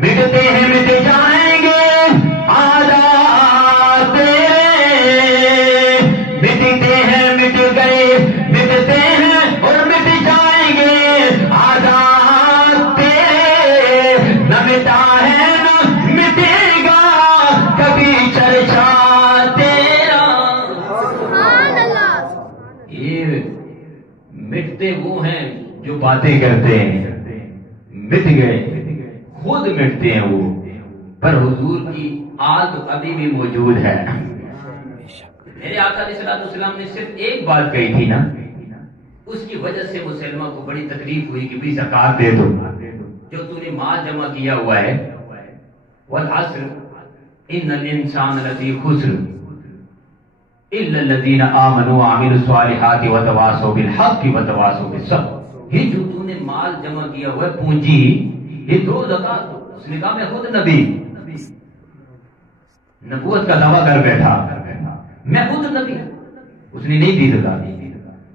مٹتے ہیں مٹ جائیں گے عادات تیرے، مٹتے ہیں مٹ گئے مٹتے ہیں اور مٹ جائیں گے عادات تیرے، نہ مٹا ہے نہ مٹے گا کبھی چرچا تیرا۔ سبحان اللہ۔ یہ مٹتے وہ ہیں جو باتیں کرتے ہیں، مٹ گئے خود مٹتے ہیں وہ، پر حضور کی آل تو ابھی بھی موجود ہے۔ میرے آقا علیہ السلام نے صرف ایک بات کہی تھی نا، اس کی وجہ سے مسلمہ کو بڑی تکلیف ہوئی کہ بھی زکات دے دو، جو تو نے مال جمع کیا ہوا ہے، والعصر ان الانسان لفی خسر الا الذین آمنوا وعملوا الصالحات وتواصوا بالحق وتواصوا بالصبر۔ یہ جو تو نے مال جمع کیا ہوا ہے پونجی، یہ دو زکات دو۔ اس نے کہا میں خود نبی، نبوت کا دعویٰ کر بیٹھا، میں خود نبی، اس نے نہیں دی زکات،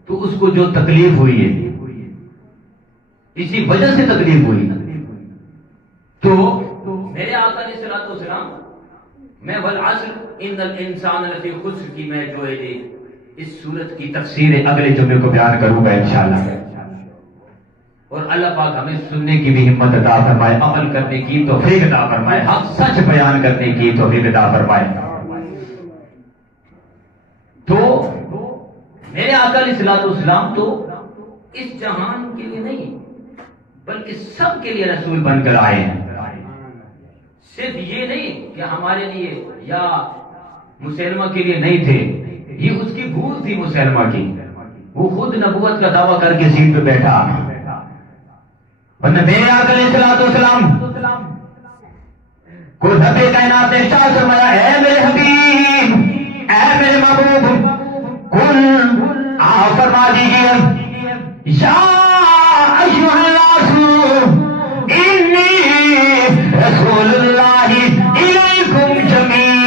تو اس کو جو تکلیف ہوئی ہے اسی وجہ سے تکلیف ہوئی۔ تو میرے آقا علیہ السلام میں والعصر ان الانسان لفی خسر کی میں جو ہے اس سورت کی تفسیر اگلے جمعے کو بیان کروں گا انشاءاللہ، اور اللہ پاک ہمیں سننے کی بھی ہمت عطا فرمائے، عمل کرنے کی توفیق عطا فرمائے، حق سچ بیان کرنے کی توفیق عطا فرمائے۔ تو میرے آقا علیہ السلام تو اس جہان کے لیے نہیں بلکہ سب کے لیے رسول بن کر آئے ہیں۔ صرف یہ نہیں کہ ہمارے لیے یا مسلمہ کے لیے نہیں تھے، یہ اس کی بھول تھی مسلمہ کی، وہ خود نبوت کا دعویٰ کر کے سیٹ پہ بیٹھا۔ ورنہ میرے آقا علیہ السلام کو رب کائنات نے ارشاد فرمایا، اے میرے حبیب، اے میرے محبوب، کل آپ فرما دیجیے یا ایھا الناس انی رسول اللہ الیکم جمیعا۔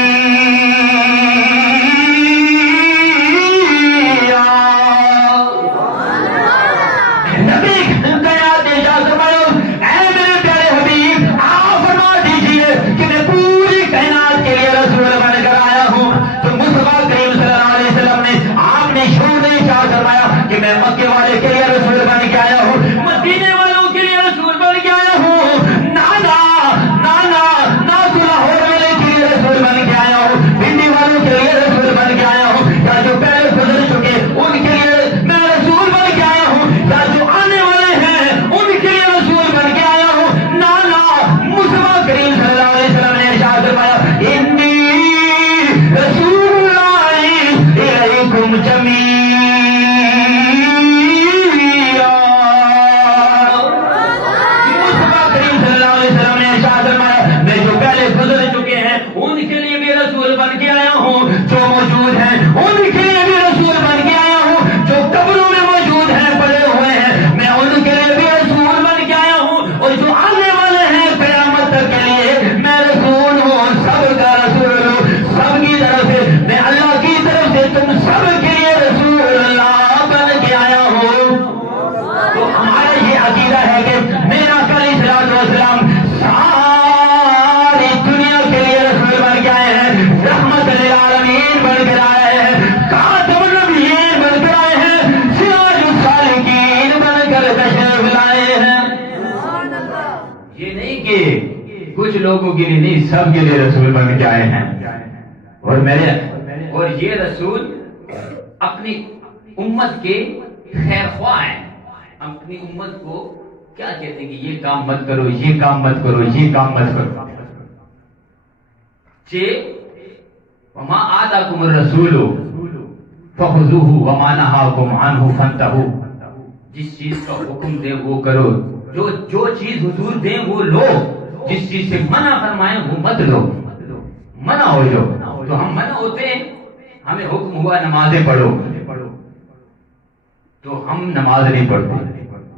نبی کائنات نے ارشاد فرمایا، اے میرے پیارے حبیب، آپ فرما دیجیے کہ میں پوری کائنات کے لیے رسول بن کر آیا ہوں۔ تو مصطفیٰ کریم صلی اللہ علیہ وسلم نے آپ نے شروع میں ارشاد فرمایا کہ میں مکے والے کے لیے رسول بن کے آیا ہوں، مدینے والوں کے لیے رسول بن کے آیا ہوں، نانا لاہور والے کے لیے رسول بن کے آیا ہوں، پنڈی والوں کے لیے رسول بن کے آیا ہوں، یا جو پہلے گزر چکے ان کے لیے میں رسول بن کے آیا ہوں، یا جو آنے والے ہیں ان کے لیے رسول بن کے آیا ہوں۔ نانا مصطفیٰ کریم صلی اللہ علیہ وسلم نے ارشاد فرمایا، انی رسول اللہ الیکم جمیعا۔ مصطفیٰ کریم صلی اللہ علیہ وسلم نے ارشاد فرمایا، میں جو پہلے گزر چکے ہیں ان کے لیے بھی رسول بن کے آیا ہوں، جو موجود ہیں ان کے لیے بھی رسول بن کے آیا ہوں، جو قبروں میں موجود ہیں پڑے ہوئے ہیں میں ان کے لیے بھی رسول بن کے آیا ہوں، اور جو آنے والے ہیں قیامت تک کے لیے میں رسول ہوں، سب کا رسول ہوں، سب کی طرف سے میں اللہ کی طرف سے تم سب کے لیے رسول اللہ بن کے آیا ہوں۔ تو ہمارا یہ عقیدہ ہے کہ میرا علیہ السلام ساری دنیا کے لیے رسول بن کے آئے ہیں، رحمت للعالمین بن کر آئے ہیں، خاتم النبیین بن کر آئے ہیں، سراج السالکین بن کر تشریف لائے ہیں۔ یہ نہیں کہ کچھ لوگوں کے لیے نہیں، سب کے لیے رسول بن کے آئے ہیں۔ اور یہ رسول اپنی امت کے خیر خواہ ہیں، اپنی امت کو کیا کہتے ہیں کہ یہ کام مت کرو، یہ کام مت کرو، یہ کام مت کرو۔ وما آتاکم الرسول فخذوہ وما نہاکم عنہ فانتہوا، جس چیز کا حکم دے وہ کرو، جو چیز حضور دیں وہ لو، جس چیز سے منع فرمائیں وہ مت لو، منع ہو جاؤ۔ تو ہم منع ہوتے ہیں، ہمیں حکم ہوا نمازیں پڑھو تو ہم نماز نہیں پڑھتے۔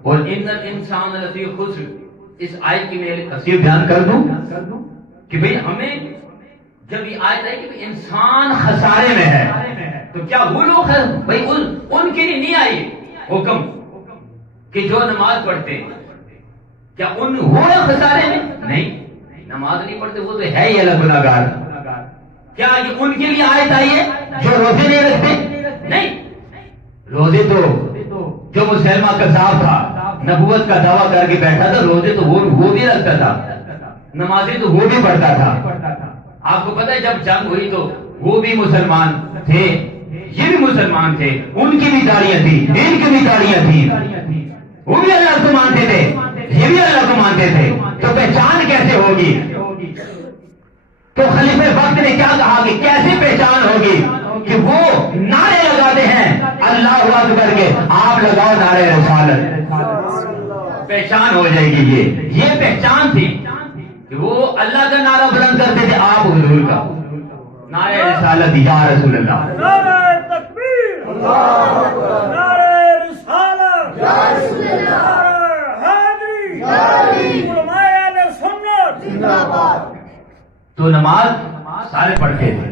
اور ان الانسان لفی خسر، اس آیت کی میں تفسیر بیان کر دوں کہ بھئی ہمیں جب یہ آیت ہے کہ انسان خسارے میں ہے تو کیا وہ لوگ بھئی ان کے لیے نہیں آئی حکم کہ جو نماز پڑھتے ہیں کیا ان ہوئے خسارے میں؟ نہیں، نماز نہیں پڑھتے وہ تو ہے ہی الگ گناہگار۔ کیا یہ ان کے لیے آیت آئی ہے جو روزے نہیں رکھتے؟ نہیں، روزے تو جو مسلمہ کذاب تھا، نبوت کا دعویٰ کر کے بیٹھا تھا، روزے تو وہ بھی رکھتا تھا، نمازیں تو وہ بھی پڑھتا تھا۔ آپ کو پتہ ہے جب جنگ ہوئی تو وہ بھی مسلمان تھے، یہ بھی مسلمان تھے، ان کی بھی داڑیاں تھی، ان کی بھی داڑیاں تھی، وہ بھی اللہ کو مانتے تھے، یہ بھی اللہ کو مانتے تھے، تو پہچان کیسے ہوگی؟ تو خلیفہ وقت نے کیا کہا کہ کیسے پہچان ہوگی؟ کہ وہ نعرے لگاتے ہیں اللہ اکبر کے، آپ لگاؤ نعرے رسالت، پہچان ہو جائے گی۔ یہ پہچان تھی کہ وہ اللہ کا نعرہ بلند کرتے تھے، آپ حضور کا نعرہ رسالت، یا رسول اللہ، نعرہ تکبیر، اللہ اکبر، نعرہ رسالت، یا رسول اللہ، نعرہ حیدری، یا علی، علماء اہل سنت زندہ باد۔ تو نماز سارے پڑھتے تھے۔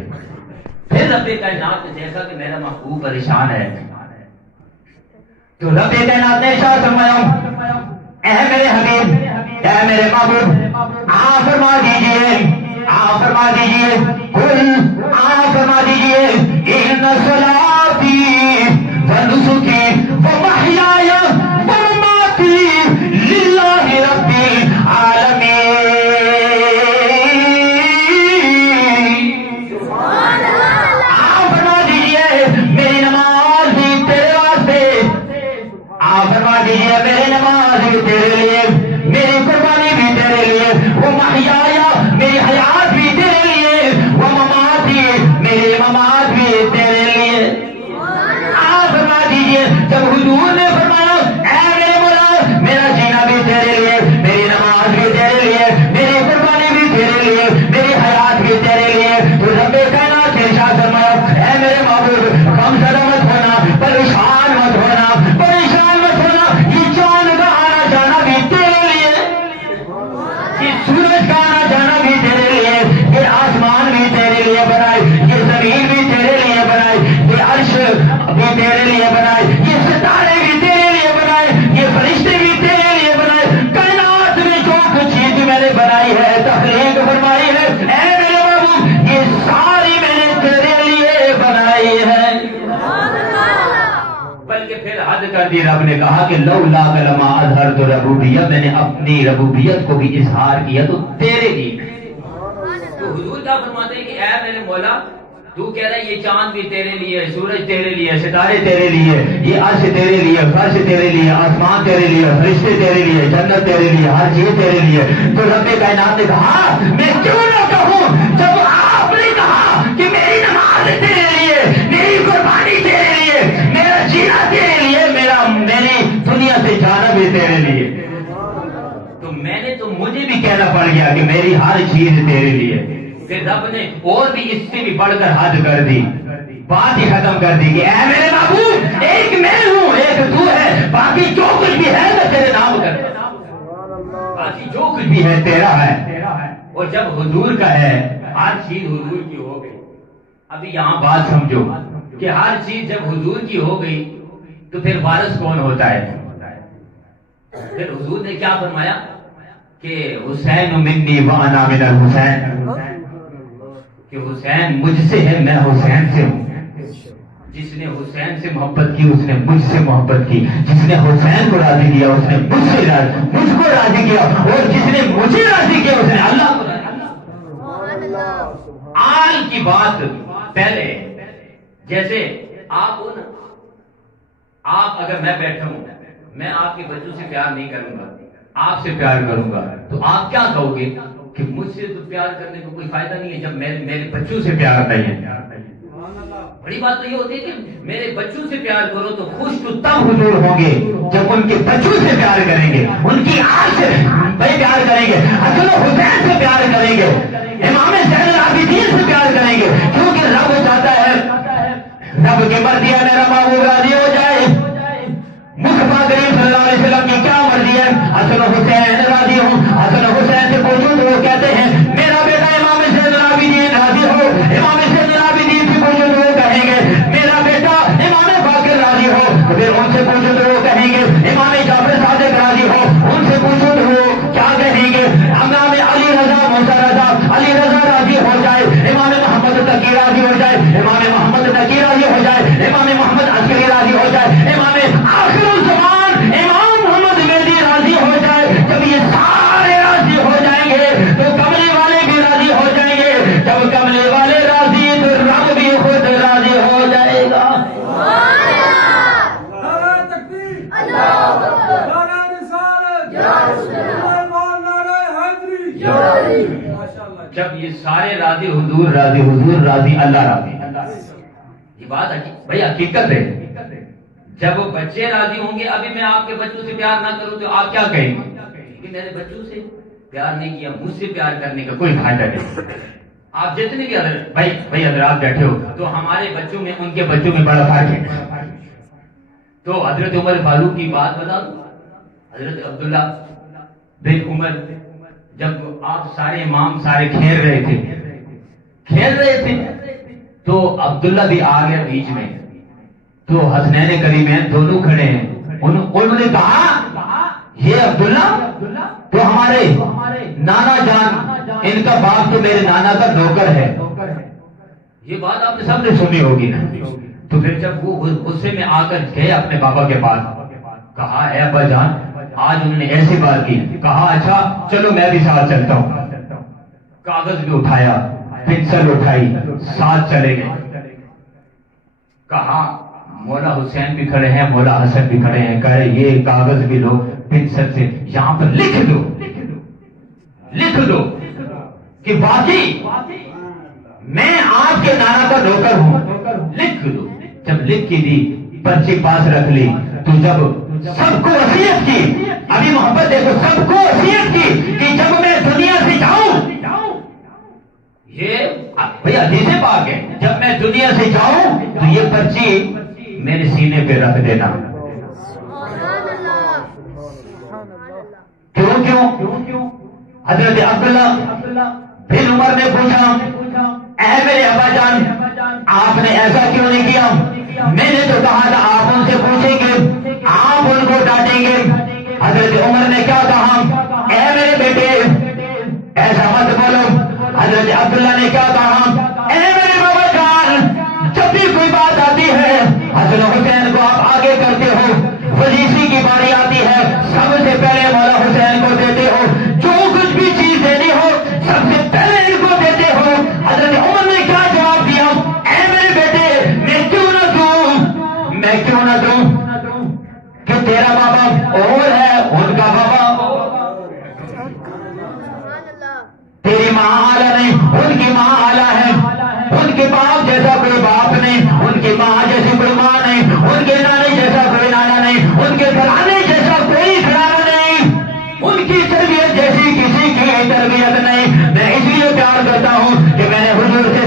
پھر رب کائنات نے دیکھا کہ میرا محبوب پریشان ہے، تو رب کائنات نے ارشاد فرمایا اے میرے حبیب، اے میرے محبوب، آپ فرما دیجئے، آپ فرما دیجئے، قل، آپ فرما دیجئے، ان صلاتی و نسکی و محیای و مماتی للہ رب العالمین۔ آپ فرما دیجئے میری نماز بھی تیرے واسطے، آپ فرما دیجئے میری نماز بھی تیرے لیے، میری قربانی بھی تیرے لیے، وہ محیایا میری حیات بھی تیرے لیے، وہ مماتی میری ممات بھی تیرے لیے۔ آپ فرما دیجئے جب حضور نے فرمایا اے میرے مولا میرا جینا بھی تیرے لیے، میری نماز بھی تیرے لیے، میری قربانی بھی تیرے لیے، میری حیات بھی تیرے لیے، تو رب کائنات نے ارشاد فرمایا اے میرے محبوب غمزدہ مت ہونا، پریشان مت ہونا، پریشان مت ہونا، یہ چاند کا آنا جانا بھی تیرے لیے، یہ سورج کا آنا جانا بھی تیرے لیے، یہ آسمان بھی تیرے لیے بنائے، یہ زمین بھی تیرے لیے بنائے، یہ عرش بھی تیرے لیے بنائے، یہ ستارے بھی تیرے لیے بنائے، یہ فرشتے بھی تیرے لیے بنائے، کائنات میں جو کچھ چیز میں نے بنائی ہے، تخلیق فرمائی ہے، اے میرے محبوب یہ ساری میں نے تیرے لیے بنائی ہے۔ بلکہ پھر حد کر دی، رب نے کہا کہ لولا لما اظہرت ربوبیت، میں نے اپنی ربوبیت کو بھی اظہار کیا تو تیرے لیے۔ تو حضور کیا فرماتے ہیں کہ اے میرے مولا تو کہہ رہا ہے یہ چاند بھی تیرے لیے، سورج تیرے لیے، ستارے تیرے لیے، یہ عرش تیرے لیے، فرش تیرے لیے، آسمان تیرے لیے، فرشتے تیرے لیے، جنت تیرے لیے، ہر چیز تیرے لیے، تو رب کائنات نے کہا میں کیوں نہ کہوں جب آپ نے کہا کہ میری نماز تیرے لیے، میری قربانی تیرے لیے، میرا جینا تیرے لیے، میری دنیا سے جانا بھی تیرے لیے، تو میں نے تو مجھے بھی کہنا پڑ گیا کہ میری ہر چیز تیرے لیے۔ پھر رب نے اور بھی اس سے بھی بڑھ کر حد کر دی، بات ہی ختم کر دی کہ اے میرے محبوب ایک میں ہوں ایک تو ہے، باقی جو کچھ بھی ہے میں تیرے نام کرتا ہوں، باقی جو کچھ بھی ہے تیرا ہے۔ اور جب حضور کا ہے ہر چیز حضور کی ہو گئی۔ ابھی یہاں بات سمجھو کہ ہر چیز جب حضور کی ہو گئی تو پھر وارث کون ہوتا ہے؟ پھر حضور نے کیا فرمایا کہ حسین منی وانا من الحسین، کہ حسین مجھ سے ہے میں حسین سے ہوں، جس نے حسین سے محبت کی اس نے مجھ سے محبت کی، جس نے حسین کو راضی کیا اس نے مجھ کو راضی کیا، اور جس نے مجھے راضی کیا اس نے اللہ کو راضی کیا۔ آل کی بات پہلے، جیسے آپ ہو نا، آپ اگر میں بیٹھا ہوں میں آپ کے بچوں سے پیار نہیں کروں گا، آپ سے پیار کروں گا، تو آپ کیا کہو گے کہ مجھ سے تو پیار کرنے کو کوئی فائدہ نہیں ہے جب میرے بچوں سے پیار نہیں ہے۔ بڑی بات تو یہ ہوتی ہے کہ میرے بچوں سے پیار کرو تو خوش تو تب حضور ہوں گے جب ان کے بچوں سے پیار کریں گے، ان کی آنکھ سے پیار کریں گے، حسن و حسین سے پیار کریں گے، امام زین العابدین سے پیار کریں گے، کیونکہ رب چاہتا ہے رب کی مرضی ہے میرا محبوب راضی ہو جائے۔ مصطفیٰ کریم صلی اللہ علیہ وسلم کی کیا مرضی ہے؟ حسن و حسین راضی ہوں۔ حسن و حسین سے پوچھو تو وہ کہتے ہیں میرا بیٹا امام زین العابدین راضی ہو، امام زین العابدین سے پوچھو تو وہ کہیں گے میرا بیٹا امام باقر راضی ہو، پھر ان سے پوچھو تو وہ کہیں گے امام جعفر صادق راضی ہو، ان سے پوچھو تو وہ جب یہ سارے راضی حضور راضی، حضور راضی، اللہ راضی، یہ بات بھائی حقیقت ہے۔ جب بچے راضی ہوں گے، ابھی میں آپ کے بچوں سے پیار نہ کروں تو آپ کیا کہیں گے کہ میرے بچوں سے پیار نہیں کیا، مجھ سے پیار کرنے کا کوئی فائدہ نہیں۔ آپ جتنے بھی بھائی حضرات بیٹھے ہو تو ہمارے بچوں میں ان کے بچوں میں بڑا فرق ہے۔ تو حضرت عمر فاروق کی بات بتا دوں، حضرت عبداللہ بن عمر، جب آپ سارے امام سارے کھیل رہے تھے تو عبداللہ بھی آ گیا بیچ میں، تو حسنین کریمین دونوں کھڑے ہیں، انہوں نے کہا یہ عبداللہ تو ہمارے نانا جان، ان کا باپ تو میرے نانا کا نوکر ہے۔ یہ بات آپ نے سب نے سنی ہوگی نا۔ تو پھر جب وہ غصے میں آ کر گئے اپنے بابا کے پاس، کہا اے ابا جان آج انہوں نے ایسی بات کی، کہا اچھا چلو میں بھی ساتھ چلتا ہوں۔ کاغذ بھی اٹھایا، پنسل اٹھائی، ساتھ چلے گئے۔ کہا مولا حسین بھی کھڑے ہیں، مولا حسن بھی کھڑے ہیں، کہے یہ کاغذ بھی لو، پنسل سے یہاں پر لکھ دو کہ واقعی میں آپ کے نانا کا نوکر ہوں، لکھ دو۔ جب لکھ کی دی، پرچی پاس رکھ لی، تو جب سب کو وصیت کی، ابھی محبت دیکھو، سب کو وصیت کی کہ جب میں دنیا سے جاؤں، یہ بھئی حدیث پاک ہے، جب میں دنیا سے جاؤں تو یہ پرچی میرے سینے پہ رکھ دینا۔ کیوں؟ حضرت عبداللہ بن عمر نے پوچھا اے میرے ابا جان آپ نے ایسا کیوں نہیں کیا؟ میں نے تو کہا تھا آپ ان سے پوچھیں گے، آپ ان کو ڈانٹیں گے۔ حضرت عمر نے کیا کہا اے میرے بیٹے ایسا مت بولو۔ حضرت عبداللہ نے کیا کہا اے میرے بابا جان جب بھی کوئی بات آتی ہے حسن حسین کو آپ آگے کرتے ہو، وزیسی کی باری آتی ہے سب سے پہلے مولا حسین کو دیتے ہو، جو کچھ بھی چیز دینی ہو سب سے پہلے ان کو دیتے ہو۔ حضرت عمر نے کیا جواب دیا اے میرے بیٹے میں کیوں نہ دوں کہ تیرا بابا اور ہے ان کا بابا، تیری ماں اعلیٰ نہیں ان کی ماں اعلیٰ ہے، ان کے باپ جیسا کوئی باپ نہیں، ان کی ماں جیسی کوئی ماں نہیں، ان کے نانے جیسا کوئی نانا نہیں، ان کے گھرانے جیسا کوئی گھرانا نہیں، ان کی تربیت جیسی کسی کی تربیت نہیں۔ میں اس لیے پیار کرتا ہوں کہ میں نے حضور سے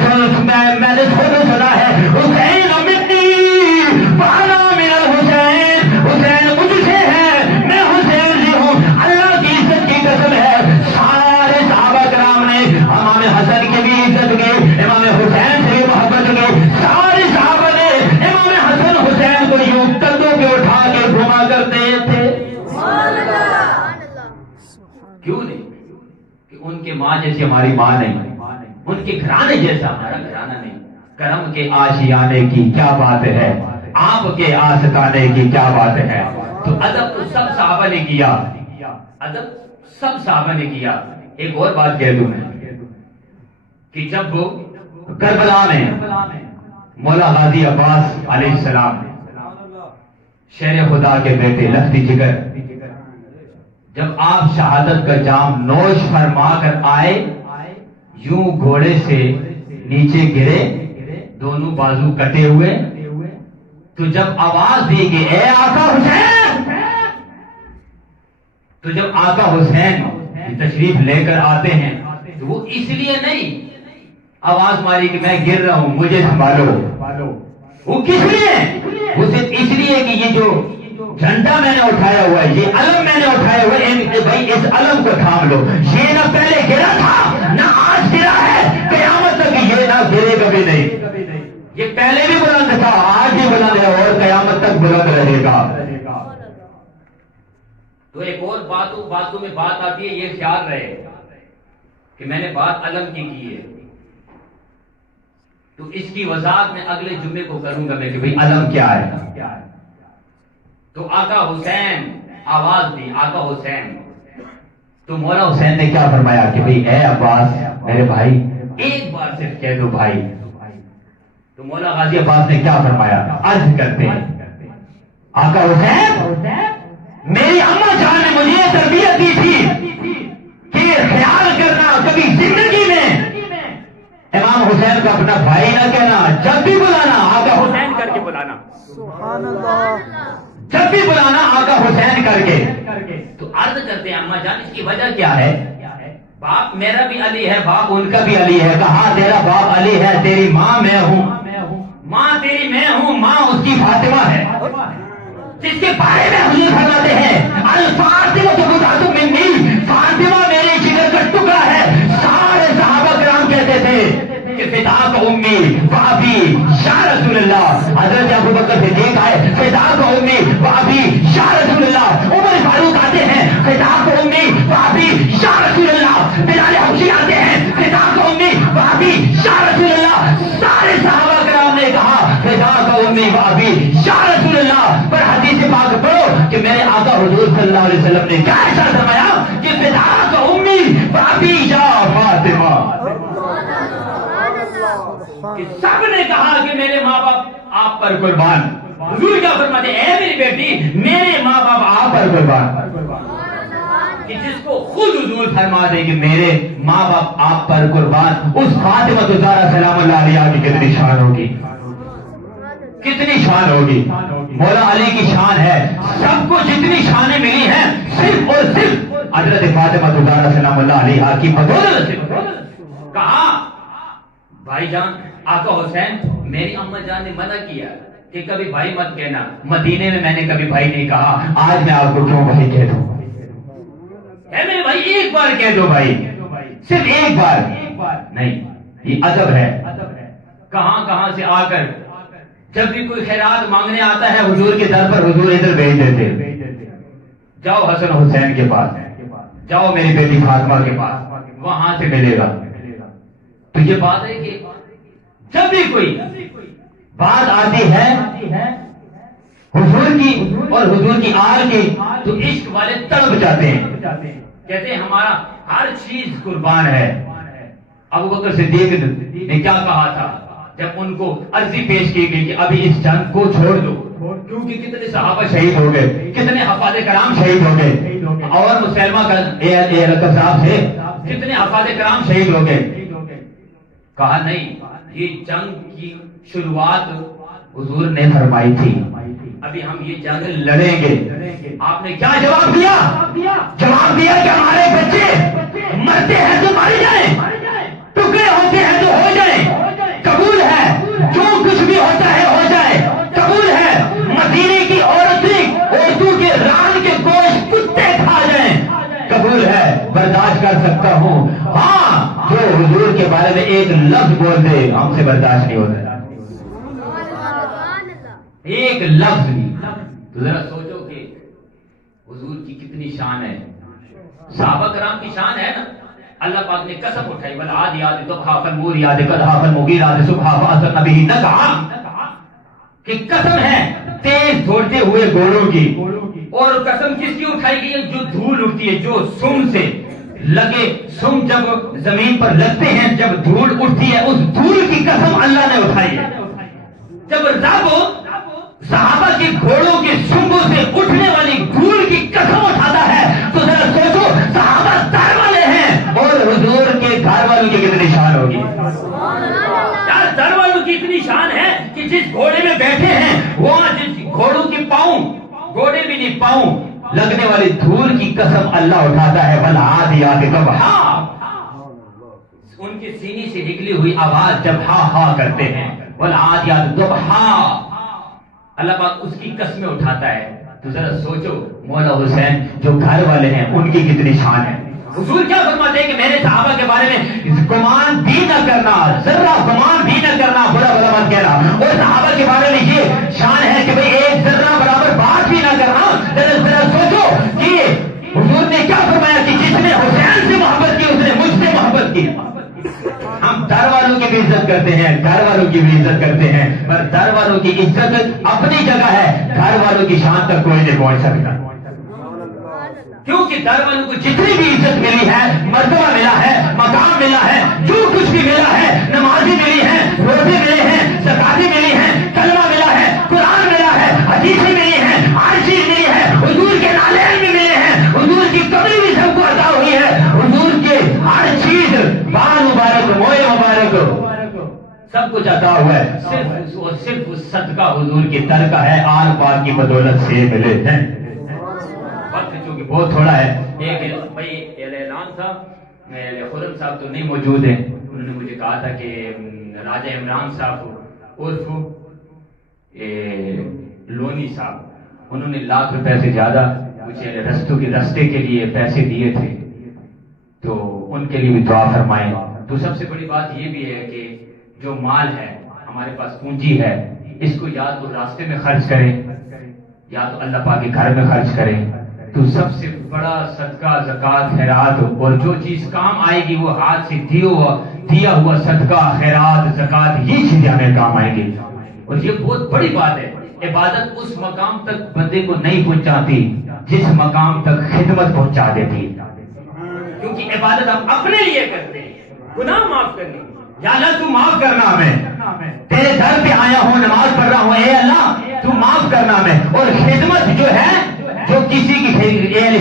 میں نے خود سنا ہے حسین امتی فانا من الحسین، حسین مجھ سے ہے میں حسین سے ہوں۔ اللہ کی عزت کی قسم ہے سارے صحابہ کرام نے امام حسن کی بھی عزت کی، امام حسین سے بھی محبت کی، سارے صحابہ نے امام حسن حسین کو یوں کندھوں پہ اٹھا کے گھما کرتے تھے۔ کیوں نہیں؟ کہ ان کے ماں جیسی ہماری ماں نہیں، ان کے گھرانے جیسا ہمارا گھرانہ نہیں۔ کرم کے آشیانے کی کیا بات ہے، آپ کے آستانے کی کیا بات ہے۔ تو ادب تو سب صحابہ نے کیا، ادب سب صحابہ نے کیا۔ ایک اور بات کہہ دوں میں کہ جب کربلا میں مولا غازی عباس علیہ السلام شیر خدا کے بیٹے لختی جگر جب آپ شہادت کا جام نوش فرما کر آئے، یوں گھوڑے سے نیچے گرے، دونوں بازو کٹے ہوئے، تو جب آواز دی کہ اے آقا حسین، تو جب آقا حسین تشریف لے کر آتے ہیں تو وہ اس لیے نہیں آواز ماری کہ میں گر رہا ہوں مجھے سنبھالو، وہ کس لیے؟ وہ صرف اس لیے کہ یہ جو جھنڈا میں نے اٹھایا ہوا ہے، یہ علم میں نے اٹھایا ہوا ہے، بھائی اس علم کو تھام لو، یہ نہ پہلے گرا تھا نہ آج گرا ہے، قیامت تک یہ نہ گرے کبھی نہیں، یہ پہلے بھی بلند تھا آج بھی بلند ہے اور قیامت تک بلند رہے گا۔ تو ایک اور باتوں میں بات آتی ہے، یہ خیال رہے کہ میں نے بات علم کی ہے، تو اس کی وضاحت میں اگلے جمعے کو کروں گا میں کہ بھئی علم کیا ہے۔ تو آقا حسین آواز دی آقا حسین، تو مولا حسین نے کیا فرمایا کہ بھئی اے عباس میرے بھائی ایک بار صرف کہہ دو بھائی۔ تو مولا غازی عباس نے کیا فرمایا، عرض کرتے ہیں آقا حسین میری اماں جان نے مجھے تربیت دی تھی کہ خیال کرنا، کبھی کہنا جب بھی بلانا آقا حسین کر کے بلانا، جب بھی بلانا آقا حسین کر کے۔ تو عرض کرتے ہیں اما جان اس کی وجہ کیا ہے؟ باپ میرا بھی علی ہے، باپ ان کا بھی علی ہے۔ کہا تیرا باپ علی ہے، تیری ماں میں ہوں، ماں تیری میں ہوں، ماں اس کی فاطمہ ہے، جس کے بارے میں حضور فرماتے ہیں الفاطمہ تو منی، فاطمہ میرے جگر کا ٹکڑا ہے۔ سارے صحابہ کرام کہتے تھے کہ فداک امی وابی یا رسول اللہ۔ حضرت ابو بکر صدیق آئے، فداک امی وابی یا رسول اللہ۔ عمر فاروق آتے ہیں، فداک امی وابی یا رسول اللہ۔ بلال حبشی آتے ہیں، فداک امی وابی یا رسول اللہ۔ سارے صحابہ کرام نے کہا فداک امی وابی یا رسول اللہ۔ پر حدیث پاک پڑھو کہ میرے آقا حضور صلی اللہ علیہ وسلم نے کیا ارشاد فرمایا کہ فداک امی وابی یا فاطمہ۔ کہ سب نے کہا کہ میرے ماں باپ آپ پر قربان۔ حضور کیا فرماتے ہیں اے میری بیٹی میرے ماں باپ آپ پر قربان۔ کہ جس کو خود حضور فرما دے کہ میرے ماں باپ آپ پر قربان، اس فاطمہ زہرا سلام اللہ علیہا کی کتنی شان ہوگی، کتنی شان ہوگی۔ مولا علی کی شان ہے، سب کو جتنی شانیں ملی ہیں صرف اور صرف حضرت فاطمہ زہرا سلام اللہ علیہا کی بدولت سے۔ کہا بھائی جان آقا حسین میری اما جان نے منع کیا کہ کبھی بھائی مت کہنا، مدینے میں نے کبھی بھائی نہیں کہا، آج میں آپ کو کیوں بھائی کہہ دوں؟ اے میرے بھائی ایک بار کہہ دو بھائی، صرف ایک بار نہیں، یہ ادب ہے۔ کہاں کہاں سے آ کر جب بھی کوئی خیرات مانگنے آتا ہے حضور کے در پر، حضور ادھر بھیج دیتے، جاؤ حسن حسین کے پاس، جاؤ میری بیٹی فاطمہ کے پاس، وہاں سے ملے گا۔ تو یہ بات ہے کہ جب بھی کوئی بات آتی ہے حضور کی اور حضور کی آل کی تو عشق والے تڑپ جاتے ہیں، کہتے ہیں ہمارا ہر چیز قربان ہے۔ ابو بکر صدیق نے کیا کہا تھا جب ان کو عرضی پیش کی گئی کہ ابھی اس جنگ کو چھوڑ دو، کیونکہ کتنے صحابہ شہید ہو گئے، کتنے حفاظ کرام شہید ہو گئے، اور مسلمہ کا صاحب سے کتنے حفاظ کرام شہید ہو گئے۔ کہا نہیں، یہ جنگ کی شروعات حضور نے فرمائی تھی، ابھی ہم یہ جنگ لڑیں گے۔ آپ نے کیا جواب دیا؟ جواب دیا کہ ہمارے بچے مرتے ہیں تو مر جائیں، ٹکڑے ہوتے ہیں تو ہو جائیں، قبول ہے، جو کچھ بھی ہوتا ہے ہو جائے، قبول ہے، مدینے کی عورتوں کے ران کے گوشت کتے کھا جائیں، قبول ہے، برداشت کر سکتا ہوں، ہاں جو حضور کے بارے میں ایک لفظ بول دے ہم سے برداشت نہیں ہوتا، ایک لفظ بھی۔ تو ذرا سوچو کہ حضور کی کتنی شان ہے، صحابہ کرام کی شان ہے نا۔ اللہ پاک نے قسم اٹھائی والعادیات ضبحا فالموریات قدحا فالمغیرات صبحا فاثرن بہ نقعا، کہ قسم ہے تیز دوڑتے ہوئے گھوڑوں کی، اور قسم کس کی اٹھائی گئی ہے؟ جو دھول اٹھتی ہے، جو سم سے لگے، سم جب زمین پر لگتے ہیں، جب دھول اٹھتی ہے، اس دھول کی قسم اللہ نے اٹھائی ہے۔ جب رب صحابہ کے گھوڑوں کے سنگوں سے اٹھنے والی دھول کی قسم اٹھاتا ہے تو ذرا سوچو صحابہ در والے ہیں، اور حضور کے گھر والوں کی کتنی شان ہوگی یار۔ در والوں کی اتنی شان ہے کہ جس گھوڑے میں بیٹھے ہیں وہاں جس گھوڑوں کے پاؤں، گھوڑے بھی نہیں، پاؤں لگنے والی دھول کی قسم اللہ اٹھاتا ہے۔ والعادیات ضبحا، ان کے سینے سے نکلی ہوئی آواز جب ہا ہا کرتے ہیں، والعادیات ضبحا، اللہ پاک اس کی قسمیں اٹھاتا ہے۔ تو ذرا سوچو مولا حسین جو گھر والے ہیں ان کی کتنی شان ہے۔ حضور کیا فرماتے ہیں کہ میرے صحابہ کے بارے میں گمان بھی نہ کرنا، ذرا گمان بھی نہ کرنا، برا بلا مت کہنا، اور صحابہ کے بارے میں یہ شان ہے کہ بھئی ایک ذرہ برابر بات بھی نہ کرنا۔ ذرا سوچو کہ حضور نے کیا فرمایا کہ جس نے حسین سے محبت کی اس نے مجھ سے محبت کی۔ ہم در والوں کی بھی عزت کرتے ہیں، گھر والوں کی بھی عزت کرتے ہیں، پر در والوں کی عزت اپنی جگہ ہے، گھر والوں کی شان تک کوئی نہیں پہنچ سکتا، کیونکہ در والوں کو جتنی بھی عزت ملی ہے، مرتبہ ملا ہے، مقام ملا ہے، جو کچھ بھی ملا ہے، نمازی ملی ہے، روزے ملے ہیں، زکاتیں ملی ہیں، کلمہ ملا ہے، قرآن ملا ہے، حدیثیں ملی ہیں، ہر چیز ملی ہے، حضور کے نالین بھی ملے ہیں، حضور کی قبر بھی سب کو عطا ہوئی ہے، حضور کے ہر چیز، بال مبارک، موئے مبارک، سب کچھ عطا ہوا ہے، صرف اس صدقہ حضور کی در کا ہے، آل پاک کی بدولت سے ملے ہیں۔ وقت چونکہ بہت تھوڑا ہے، ایک بھائی اعلان تھا، خرم صاحب تو نہیں موجود ہیں، انہوں نے مجھے کہا تھا کہ راجہ عمران صاحب عرف لونی صاحب، انہوں نے ₹1,00,000 سے زیادہ کچھ رستے کے لیے پیسے دیے تھے، تو ان کے لیے بھی دعا فرمائیں۔ تو سب سے بڑی بات یہ بھی ہے کہ جو مال ہے ہمارے پاس پونجی ہے، اس کو یا تو راستے میں خرچ کریں یا تو اللہ پاک کے گھر میں خرچ کریں۔ تو سب سے بڑا صدقہ زکوٰۃ خیرات، اور جو چیز کام آئے گی وہ ہاتھ سے دیا ہوا صدقہ خیرات زکوٰۃ، یہ چیزیں ہمیں کام آئیں گی۔ اور یہ بہت بڑی بات ہے، عبادت اس مقام تک بندے کو نہیں پہنچاتی جس مقام تک خدمت پہنچا دیتی، کیونکہ عبادت ہم اپنے لیے کرتے ہیں، گناہ معاف کرنے، یا اللہ تو معاف کرنا ہمیں، تیرے در پہ آیا ہوں نماز پڑھ رہا ہوں، اے اللہ تو معاف کرنا ہمیں۔ اور خدمت جو ہے، جو کسی کی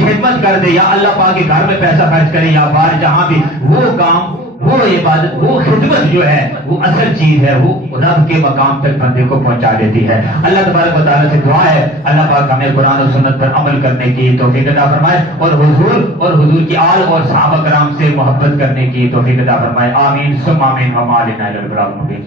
خدمت کر دے، یا اللہ پاک کے گھر میں پیسہ خرچ کرے یا باہر جہاں بھی، وہ کام، وہ عبادت، وہ خدمت جو ہے وہ اصل چیز ہے، وہ رب کے مقام تک بندے کو پہنچا دیتی ہے۔ اللہ تبارک و تعالیٰ سے دعا ہے اللہ پاک ہمیں قرآن و سنت پر عمل کرنے کی توفیق عطا فرمائے، اور حضور کی آل اور صحابہ کرام سے محبت کرنے کی توفیق عطا فرمائے۔ آمین ثم آمین۔ وما علینا الا البلاغ المبین۔